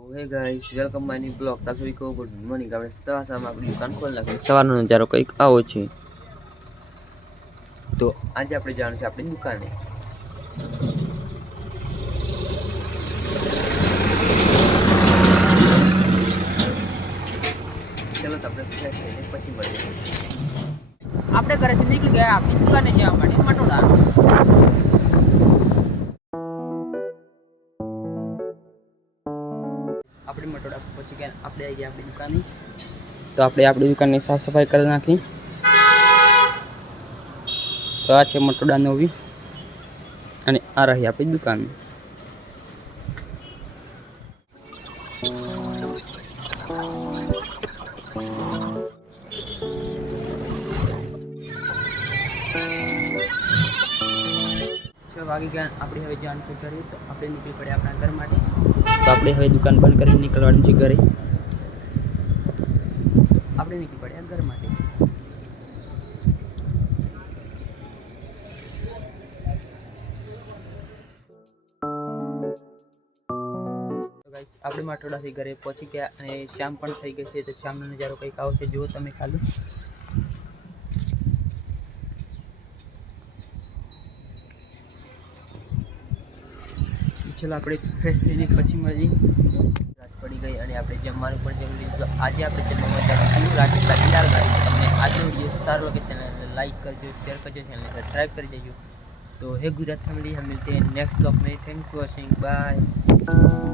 Hey guys welcome my new blog. आप सभी को गुड मॉर्निंग। આપણે સવારમાં આપણી દુકાન ખોલી નાખી। સવારનો નજારો કંઈક આવો છે। તો આજે આપણે જવાનું છે આપણી દુકાને। ચલો તો આપણે ફ્રેશ થઈને પછી મળીએ। આપણે ઘરેથી નીકળી ગયા આપણી દુકાને જવા માટે મટોડા। આપણે મટોડા પછી ગયા આપણે આવી ગયા આપણી દુકાને। તો આપણે આપણી દુકાનની સાફ સફાઈ કરી નાખી। તો આ છે મટોડા નવી અને આ રહી આપણી દુકાન। વાગી ગયા આપણે હવે જવાનું છે ઘરે। તો આપણે નીકળી પડ્યા આપણા ઘર માટે। તો આપણે હવે દુકાન બંધ કરીને નીકળવાનું છે ઘરે। આપણે નીકળી પડ્યા ઘર માટે। તો ગાઈસ આપણે મટોડાથી ઘરે પહોંચી ગયા અને શામ પણ થઈ ગઈ છે। તો શામનો નજારો કંઈક આવો છે, જુઓ તમે ખાલી। चलो આપણે ફ્રેશ થઈને પછી મળી। રાત પડી ગઈ અને આપણે જમવાનું પણ જમી લીધું। તો આજે આપણે જમવામાં જમીશું રાજસ્થાની દાળ ભાત। તમને આજનો વિડીયો સારો લાગે ચેનલને લાઈક કરજો, શેર કરજો, ચેનલને સબસ્ક્રાઈબ કરી દેજો। तो हे गुजरात फैमिली, हम मिलते हैं नेक्स्ट ब्लॉग में। Thanks for watching, bye.